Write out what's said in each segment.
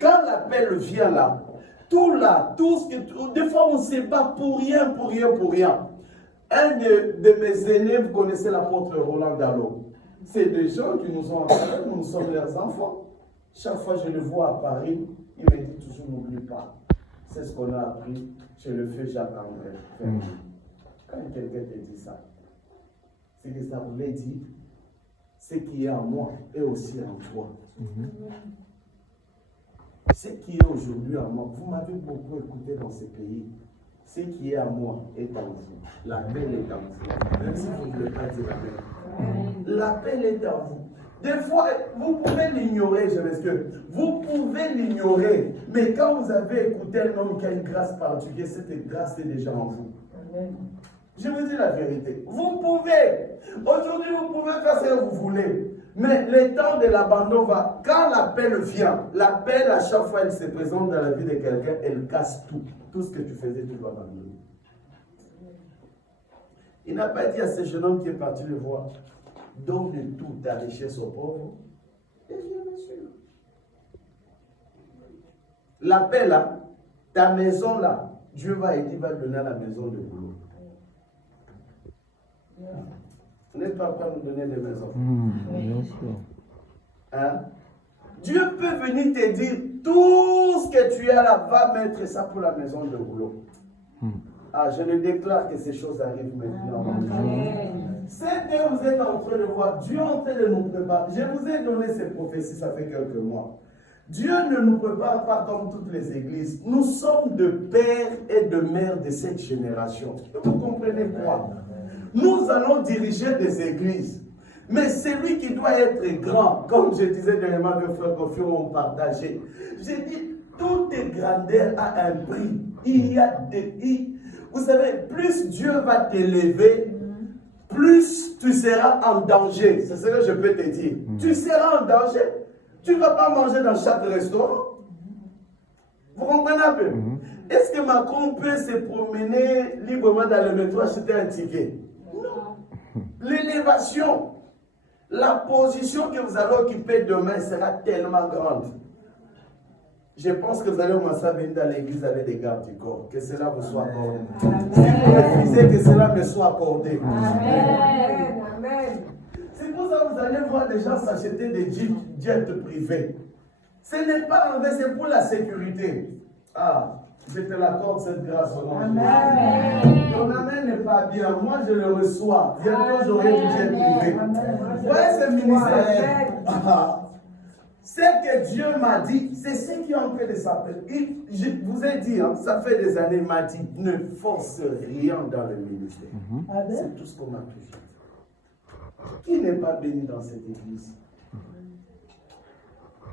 quand l'appel vient là, tout ce que, des fois on se bat pour rien. Un de mes aînés, vous connaissez l'apôtre Roland Gallo. C'est des gens qui nous ont entraînés, nous sommes leurs enfants. Chaque fois que je le vois à Paris, il me dit toujours n'oublie pas. C'est ce qu'on a appris chez le feu Jacques-André. Quand quelqu'un te dit ça, c'est que ça voulait dire ce qui est en moi est aussi en toi. Ce qui est aujourd'hui en moi, vous m'avez beaucoup écouté dans ce pays. Ce qui est en moi est en vous. L'appel est en vous. Même si vous ne voulez pas dire l'appel. L'appel est en vous. Des fois, vous pouvez l'ignorer, je m'excuse. Vous pouvez l'ignorer. Mais quand vous avez écouté un homme qui a une grâce particulière, cette grâce est déjà en vous. Amen. Je vous dis la vérité. Vous pouvez. Aujourd'hui, vous pouvez faire ce que vous voulez. Mais le temps de l'abandon va. Quand l'appel vient, l'appel, à chaque fois, elle se présente dans la vie de quelqu'un, elle casse tout. Tout ce que tu faisais, tu dois abandonner. Il n'a pas dit à ce jeune homme qui est parti le voir, donne toute ta richesse aux pauvres et viens me suivre. L'appel là, ta maison là, Dieu va aider, va donner à la maison de boulot. Vous n'êtes pas prêt à nous donner des maisons. Bien sûr. Hein? Dieu peut venir te dire tout ce que tu as là, va mettre ça pour la maison de boulot. Ah, je le déclare que ces choses arrivent maintenant. C'est que vous êtes en train de voir, Dieu est en train de nous préparer. Je vous ai donné ces prophéties, ça fait quelques mois. Dieu ne nous prépare pas comme toutes les églises. Nous sommes de pères et de mères de cette génération. Vous comprenez quoi? Nous allons diriger des églises. Mais celui qui doit être grand, comme je disais dernièrement que Frère Kofi ont partagé, j'ai dit, toute grandeur a un prix. Il y a des... Vous savez, plus Dieu va t'élever, plus tu seras en danger. C'est ce que je peux te dire. Tu seras en danger. Tu ne vas pas manger dans chaque restaurant. Vous comprenez un peu? Est-ce que Macron peut se promener librement dans le métro acheter un ticket? Non. L'élévation, la position que vous allez occuper demain sera tellement grande. Je pense que vous allez commencer à venir dans l'église avec des gardes du corps. Que cela vous soit accordé. Si vous refusez, que cela me soit accordé. Amen. Amen. C'est pour ça que vous allez voir des gens s'acheter des jets privés. Ce n'est pas en fait, c'est pour la sécurité. Ah, je te l'accorde cette grâce au nom de Jésus. Ton amen n'est pas bien. Moi, je le reçois. Bientôt, j'aurai du jet privé. Ouais, ce ministère. Ce que Dieu m'a dit, c'est ce qui est en train de s'appeler. Je vous ai dit, hein, ça fait des années, il m'a dit, ne force rien dans le ministère. C'est tout ce qu'on m'a toujours dit. Qui n'est pas béni dans cette église?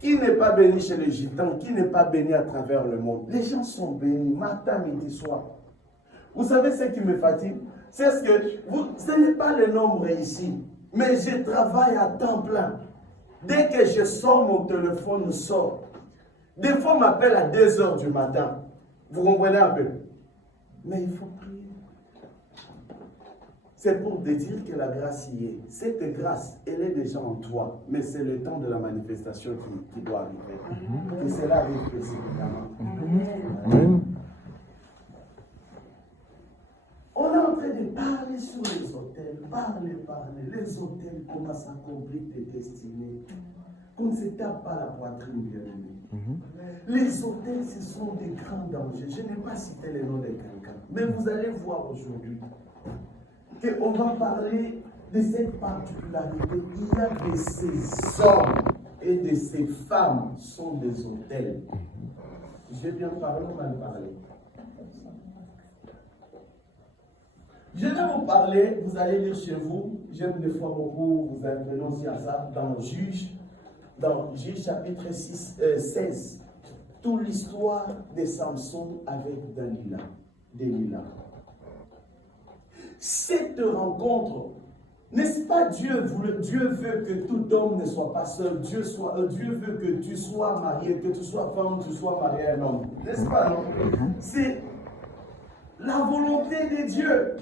Qui n'est pas béni chez les gitans? Qui n'est pas béni à travers le monde? Les gens sont bénis, matin, midi, soir. Vous savez ce qui me fatigue? C'est ce que ce n'est pas le nombre ici, mais je travaille à temps plein. Dès que je sors, mon téléphone sort. Des fois, on m'appelle à 2 h du matin. Vous comprenez un peu? Mais il faut prier. C'est pour te dire que la grâce y est. Cette grâce, elle est déjà en toi. Mais c'est le temps de la manifestation qui doit arriver. Et cela arrive précipitamment. Amen. On est en train de parler sur les hôtels, parler. Les hôtels commencent à accomplir tes destinées. Qu'on ne se tape pas la poitrine, bien aimé. Les hôtels, ce sont des grands dangers. Je n'ai pas cité les noms de quelqu'un. Mais vous allez voir aujourd'hui qu'on va parler de cette particularité. Il y a de ces hommes et de ces femmes sont des hôtels. J'ai bien parlé ou mal parlé? Je vais vous parler, vous allez lire chez vous, j'aime des fois beaucoup vous apprenez aussi à ça, dans Juge chapitre 16, toute l'histoire de Samson avec Delilah. Cette rencontre, n'est-ce pas Dieu veut que tout homme ne soit pas seul, Dieu veut que tu sois marié, que tu sois femme, que tu sois marié à un homme, n'est-ce pas non? C'est la volonté de Dieu.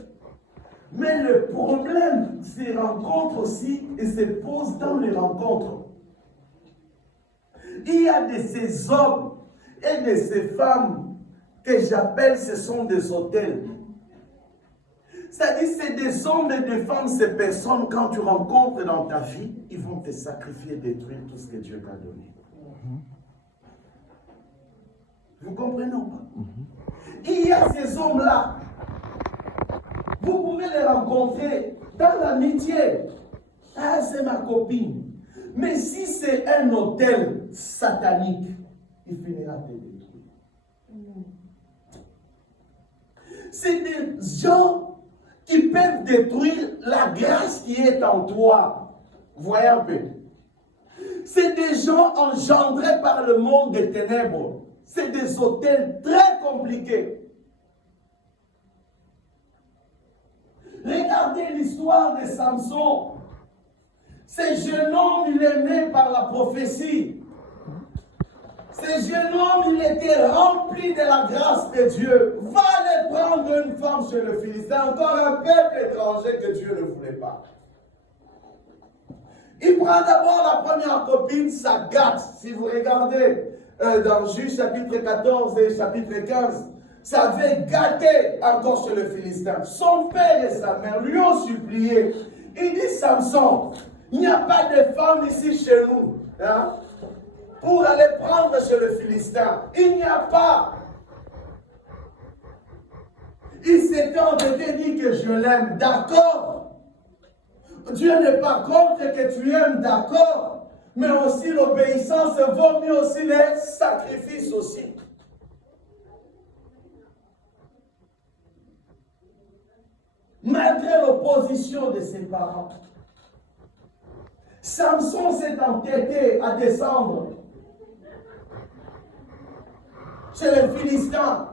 Mais le problème se rencontre aussi et se pose dans les rencontres. Il y a de ces hommes et de ces femmes que j'appelle, ce sont des autels. C'est-à-dire, c'est des hommes et des femmes, ces personnes, quand tu rencontres dans ta vie, ils vont te sacrifier, détruire tout ce que Dieu t'a donné. Vous comprenez ou pas? Il y a ces hommes-là. Vous pouvez les rencontrer dans l'amitié. Ah, c'est ma copine. Mais si c'est un hôtel satanique, il finira de détruire. C'est des gens qui peuvent détruire la grâce qui est en toi. Voyez un peu. C'est des gens engendrés par le monde des ténèbres. C'est des hôtels très compliqués. Regardez l'histoire de Samson. Ce jeune homme, il est né par la prophétie. Ce jeune homme, il était rempli de la grâce de Dieu. Va aller prendre une femme chez le Philistin, encore un peuple étranger que Dieu ne voulait pas. Il prend d'abord la première copine, ça gâte. Si vous regardez dans Juge chapitre 14 et chapitre 15, ça avait gâté encore chez le Philistin. Son père et sa mère lui ont supplié. Il dit, Samson, il n'y a pas de femme ici chez nous. Hein, pour aller prendre chez le Philistin. Il n'y a pas. Il s'était entêté dit que je l'aime, d'accord. Dieu n'est pas contre que tu aimes, d'accord. Mais aussi l'obéissance vaut mieux aussi les sacrifices aussi. Malgré l'opposition de ses parents, Samson s'est entêté à descendre chez les Philistins.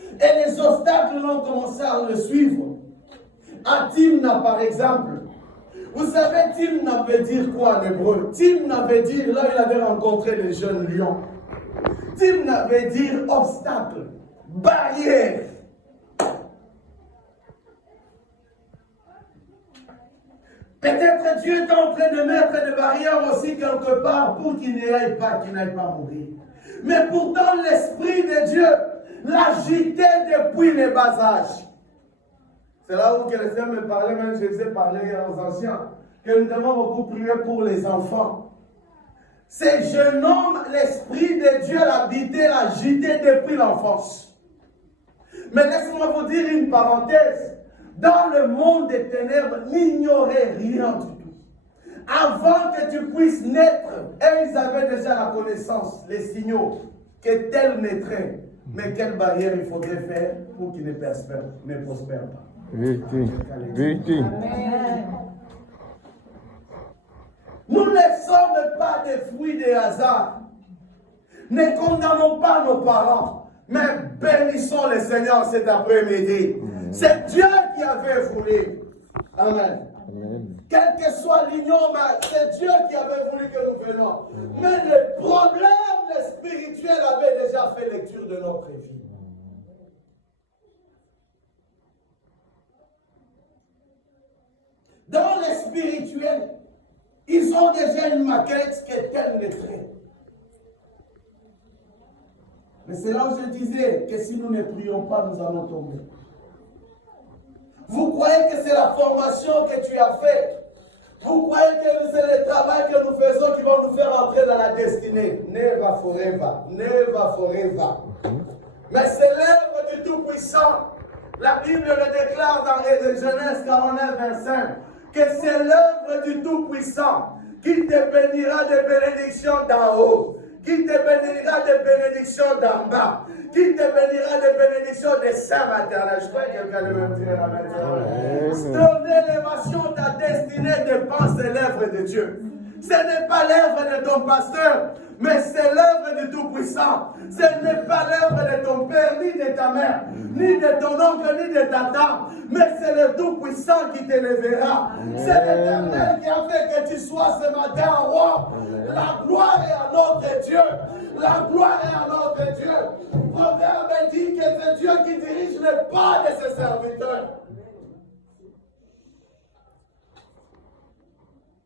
Et les obstacles ont commencé à le suivre. À Timna, par exemple. Vous savez, Timna veut dire quoi en hébreu? Timna veut dire, là il avait rencontré les jeunes lions. Timna veut dire obstacle, barrière. Peut-être Dieu est en train de mettre des barrières aussi quelque part pour qu'il n'aille pas mourir. Mais pourtant, l'Esprit de Dieu l'agitait depuis les bas âges. C'est là où les frères me parlaient, même je les ai parlé aux anciens, que nous devons beaucoup prier pour les enfants. Ce jeune homme, l'Esprit de Dieu l'habitait, l'agitait depuis l'enfance. Mais laissez-moi vous dire une parenthèse. Dans le monde des ténèbres, n'ignorez rien du tout. Avant que tu puisses naître, ils avaient déjà la connaissance, les signaux, que tel naîtrait. Mais quelle barrière il faudrait faire pour qu'il ne prospère pas. Vérité. Vérité. Nous ne sommes pas des fruits des hasards. Ne condamnons pas nos parents, mais bénissons le Seigneur cet après-midi. C'est Dieu qui avait voulu. Amen. Amen. Quel que soit l'union, c'est Dieu qui avait voulu que nous venions. Mais le problème spirituel avait déjà fait lecture de notre vie. Dans le spirituel, ils ont déjà une maquette que tel naîtrait. Mais c'est là où je disais que si nous ne prions pas, nous allons tomber. Vous croyez que c'est la formation que tu as faite? Vous croyez que c'est le travail que nous faisons qui va nous faire entrer dans la destinée? Never forever. Never forever. Mais c'est l'œuvre du Tout-Puissant. La Bible le déclare dans Genèse 49, 25, que c'est l'œuvre du Tout-Puissant qui te bénira de bénédictions d'en haut, qui te bénira de bénédictions d'en bas, qui te bénira de bénédictions des saints maternels. Je crois que quelqu'un devait me dire la main. Ton élévation, ta destinée dépend de l'œuvre de Dieu. Ce n'est pas l'œuvre de ton pasteur, mais c'est l'œuvre du Tout-Puissant. Ce n'est pas l'œuvre de ton père, ni de ta mère, ni de ton oncle, ni de ta tante, mais c'est le Tout-Puissant qui t'élèvera. C'est l'Éternel qui a fait que tu sois ce matin roi. La gloire est à notre Dieu. La gloire est à notre Dieu. Proverbe dit que c'est Dieu qui dirige les pas de ses serviteurs.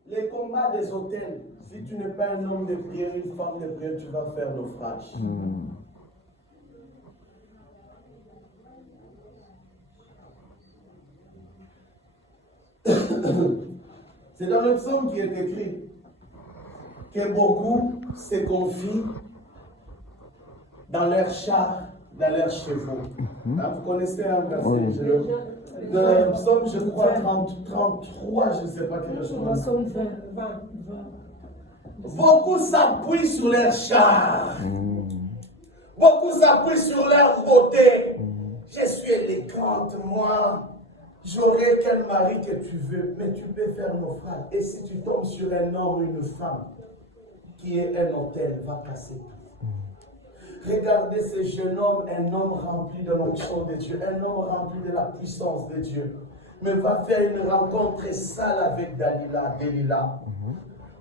Les combats des autels Si tu n'es pas un homme de prière, une femme de prière, tu vas faire naufrage. C'est dans le psaume qui est écrit que beaucoup se confient dans leurs chars, dans leurs chevaux. Vous connaissez un verset, dans le psaume, je crois, 33, je ne sais pas quel chose. Beaucoup s'appuient sur leurs chars. Beaucoup s'appuient sur leur beauté. Je suis élégante, moi. J'aurai quel mari que tu veux, mais tu peux faire naufrage. Et si tu tombes sur un homme ou une femme qui est un hôtel, va casser tout. Regardez ce jeune homme, un homme rempli de l'onction de Dieu, un homme rempli de la puissance de Dieu, mais va faire une rencontre sale avec Delilah.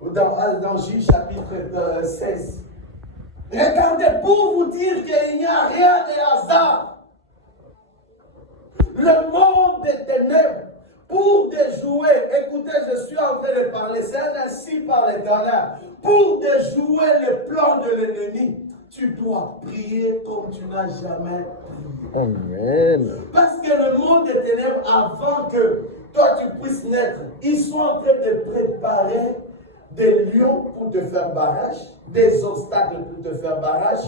Dans Juge chapitre 16. Regardez, pour vous dire qu'il n'y a rien de hasard. Le monde des ténèbres, pour déjouer, écoutez, je suis en train de parler, c'est ainsi par l'Éternel, pour déjouer le plan de l'ennemi, tu dois prier comme tu n'as jamais prié. Amen. Parce que le monde des ténèbres, avant que toi tu puisses naître, ils sont en train de préparer des lions pour te faire barrage, des obstacles pour te faire barrage.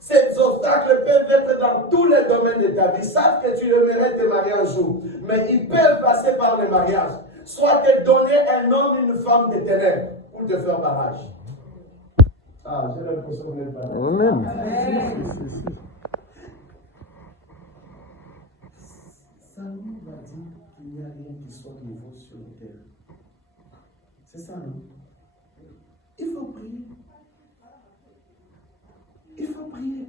Ces obstacles peuvent être dans tous les domaines de ta vie. Ils savent que tu aimerais te marier un jour, mais ils peuvent passer par le mariage. Soit te donner un homme, une femme de ténèbres pour te faire barrage. Ah, j'ai l'impression que vous n'êtes pas là. Amen. Salomon va dire qu'il n'y a rien qui soit nouveau sur la terre. C'est ça, non? Il faut prier. Il faut prier.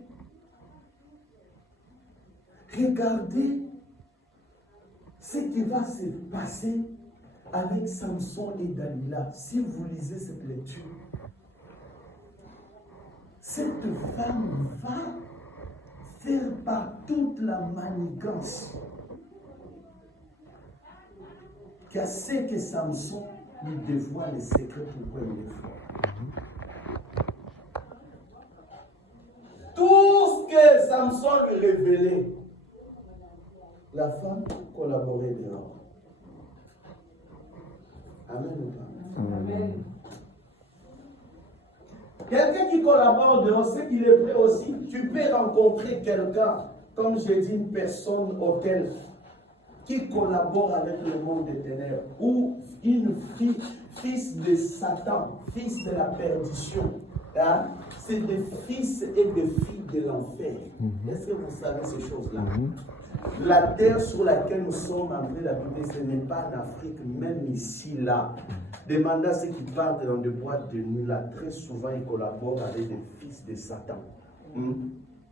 Regardez ce qui va se passer avec Samson et Dalila. Si vous lisez cette lecture, cette femme va faire par toute la manigance qu'à ce que Samson lui dévoile les secrets pourquoi il est fort. Tout ce que Samson lui révélait, la femme collaborait dehors. Amen ou pas? Amen. Quelqu'un qui collabore dehors, c'est qu'il est prêt aussi. Tu peux rencontrer quelqu'un, comme j'ai dit, une personne hôtel, qui collabore avec le monde des ténèbres, ou une fille, fils de Satan, fils de la perdition. Hein? C'est des fils et des filles de l'enfer. Est-ce que vous savez ces choses-là? La terre sur laquelle nous sommes en train d'habiter, ce n'est pas en Afrique, même ici, là. Demandez à ceux qui partent dans des boîtes de nuit, là, très souvent, ils collaborent avec des fils de Satan.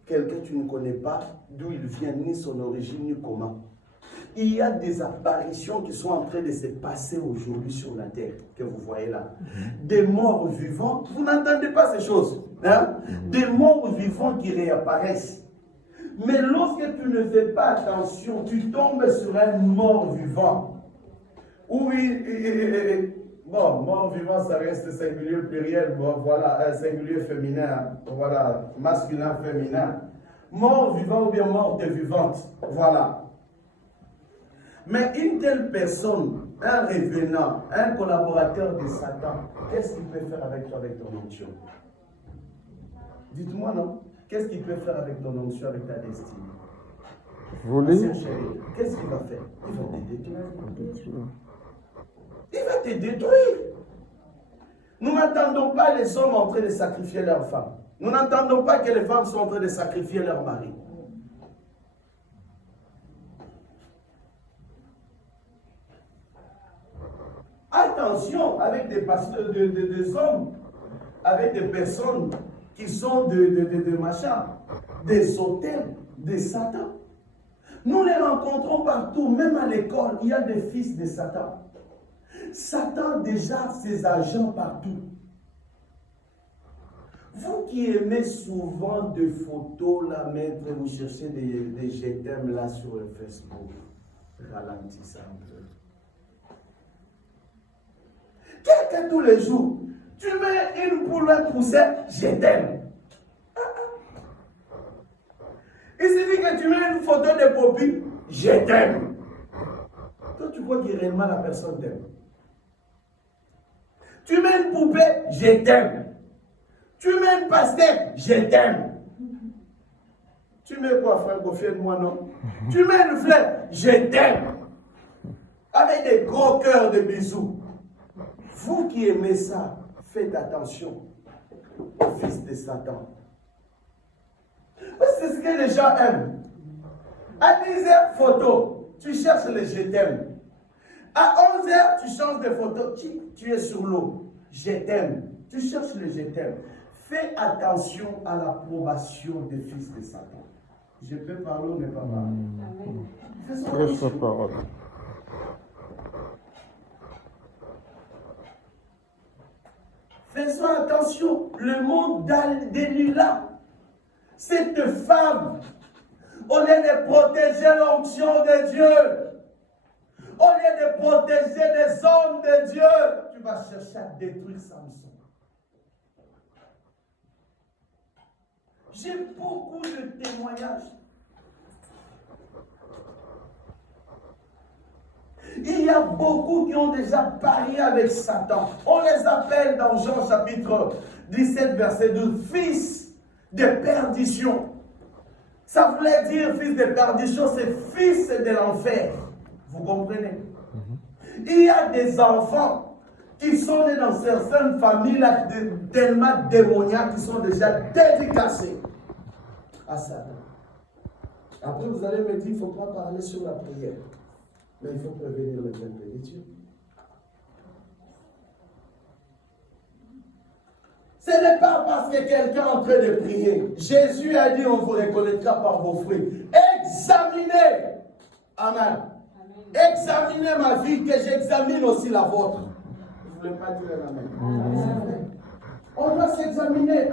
Quelqu'un que tu ne connais pas, d'où il vient, ni son origine, ni comment. Il y a des apparitions qui sont en train de se passer aujourd'hui sur la terre, que vous voyez là. Des morts vivants, vous n'entendez pas ces choses. Hein? Des morts vivants qui réapparaissent. Mais lorsque tu ne fais pas attention, tu tombes sur un mort vivant. Bon, mort vivant, ça reste singulier pluriel, bon, voilà, un singulier féminin, voilà, masculin, féminin. Mort vivant ou bien morte vivante, voilà. Mais une telle personne, un revenant, un collaborateur de Satan, qu'est-ce qu'il peut faire avec toi, avec ton onction? Dites-moi non. Qu'est-ce qu'il peut faire avec ton onction, avec ta destinée? Voler. Qu'est-ce qu'il va faire? Il va te détruire. Il va te détruire. Nous n'entendons pas les hommes en train de sacrifier leurs femmes. Nous n'entendons pas que les femmes sont en train de sacrifier leurs maris. Attention avec des pasteurs, des hommes, avec des personnes qui sont de machin, des hôtels, des Satan. Nous les rencontrons partout, même à l'école, il y a des fils de Satan. Satan déjà ses agents partout. Vous qui aimez souvent des photos, là, mettre, vous cherchez des je t'aime là sur le Facebook, ralentissez un peu. Quelqu'un tous les jours, Tu mets une poule, un poussin, je t'aime. Il suffit que tu mets une photo de Poppy, je t'aime. Toi, tu crois que réellement la personne t'aime. Tu mets une poupée, je t'aime. Tu mets une pastèque, je t'aime. Tu mets quoi, frère Goffin, moi non? Tu mets une fleur, je t'aime. Avec des gros cœurs de bisous. Vous qui aimez ça, faites attention au fils de Satan. C'est ce que les gens aiment. À 10h, photo, tu cherches le je t'aime. À 11h, tu changes de photo, tu es sur l'eau. Je t'aime. Tu cherches le je t'aime. Fais attention à l'approbation des fils de Satan. Je peux parler ou ne pas parler. Prêche sa parole. Faisons attention, le monde d'Élila, cette femme, au lieu de protéger l'onction de Dieu, au lieu de protéger les hommes de Dieu, tu vas chercher à détruire Samson. J'ai beaucoup de témoignages. Il y a beaucoup qui ont déjà parié avec Satan. On les appelle dans Jean chapitre 17, verset 12, fils de perdition. Ça voulait dire fils de perdition, c'est fils de l'enfer. Vous comprenez? Il y a des enfants qui sont nés dans certaines familles là, tellement démoniaques qui sont déjà dédicacés à Satan. Après, vous allez me dire, il ne faut pas parler sur la prière. Mais il faut prévenir le temple de Dieu. Ce n'est pas parce que quelqu'un est en train de prier. Jésus a dit, on vous reconnaîtra par vos fruits. Examinez. Amen. Examinez ma vie, que j'examine aussi la vôtre. Je ne voulais pas dire amen. On doit s'examiner.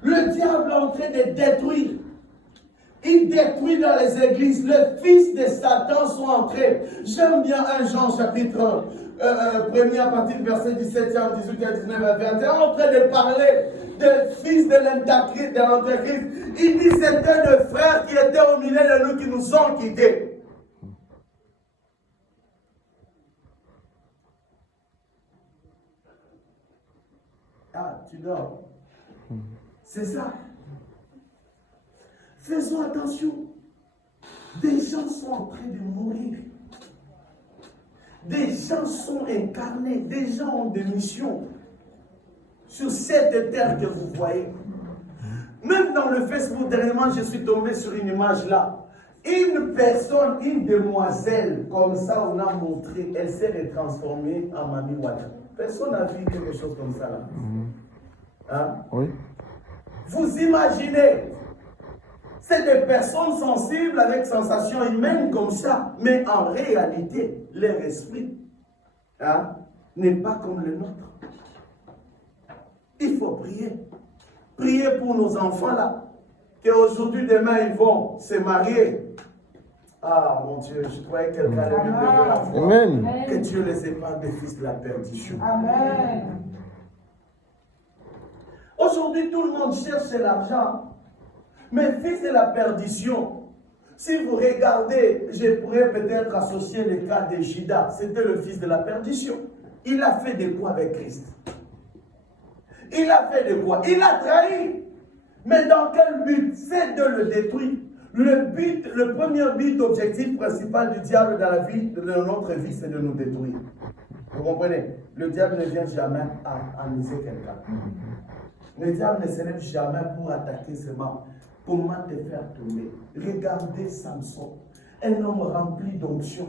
Le diable est en train de détruire. Il détruit dans les églises. Les fils de Satan sont entrés. J'aime bien 1 Jean chapitre 1er à partir du verset 17, 18, 19 à 21. En train de parler des fils de l'Antéchrist. Il dit c'était nos frères qui étaient au milieu de nous qui nous ont quittés. Ah, tu dors. C'est ça. Faisons attention. Des gens sont en train de mourir. Des gens sont incarnés. Des gens ont des missions sur cette terre que vous voyez. Même dans le Facebook, dernièrement, je suis tombé sur une image là. Une personne, une demoiselle, comme ça, on a montré, elle s'est transformée en Mami Wata. Personne n'a vu quelque chose comme ça là. Hein? Oui. Vous imaginez, c'est des personnes sensibles avec sensations humaines comme ça, mais en réalité, leur esprit n'est pas comme le nôtre. Il faut prier. Prier pour nos enfants là, qu'aujourd'hui, demain, ils vont se marier. Ah mon Dieu, je croyais que quelqu'un allait me lever la voix. Amen. Que Dieu les épargne des fils de la perdition. Amen. Aujourd'hui, tout le monde cherche l'argent. Mais fils de la perdition, si vous regardez, je pourrais peut-être associer le cas de Judas. C'était le fils de la perdition. Il a fait de quoi avec Christ? Il a fait de quoi? Il a trahi. Mais dans quel but? C'est de le détruire. Le premier but, objectif principal du diable dans la vie, de notre vie, c'est de nous détruire. Vous comprenez? Le diable ne vient jamais à amuser quelqu'un. Le diable ne se lève jamais pour attaquer ses membres. Comment te faire tomber? Regardez Samson, un homme rempli d'onction,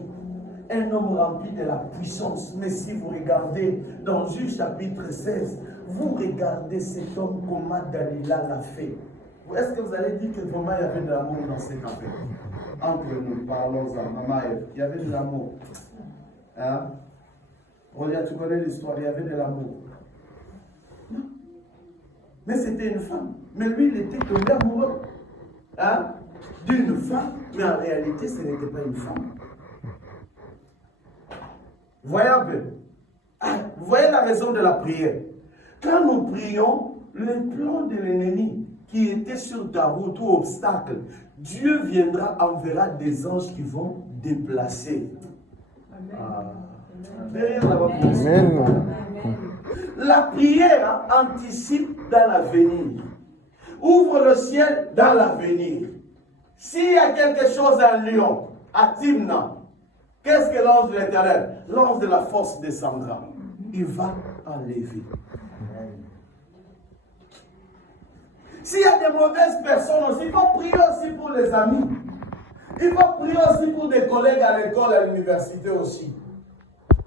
un homme rempli de la puissance. Mais si vous regardez dans Juge chapitre 16, vous regardez cet homme, comment Dalila l'a fait. Est-ce que vous allez dire que vraiment il y avait de l'amour dans cette affaire? Entre nous, parlons-en, maman, il y avait de l'amour. Hein? Regarde, tu connais l'histoire, il y avait de l'amour. Non. Mais c'était une femme. Mais lui, il était tombé amoureux d'une femme, mais en réalité, ce n'était pas une femme. Voyez un peu. Vous voyez la raison de la prière. Quand nous prions, les plans de l'ennemi qui étaient sur ta route ou obstacle, Dieu viendra, enverra des anges qui vont déplacer. Derrière là-bas. Amen. La prière anticipe dans l'avenir. Ouvre le ciel dans l'avenir. S'il y a quelque chose à Lyon, à Timna, qu'est-ce que l'ange de l'Éternel? L'ange de la force descendra. Il va enlever. S'il y a des mauvaises personnes aussi, il faut prier aussi pour les amis. Il faut prier aussi pour des collègues à l'école, à l'université aussi.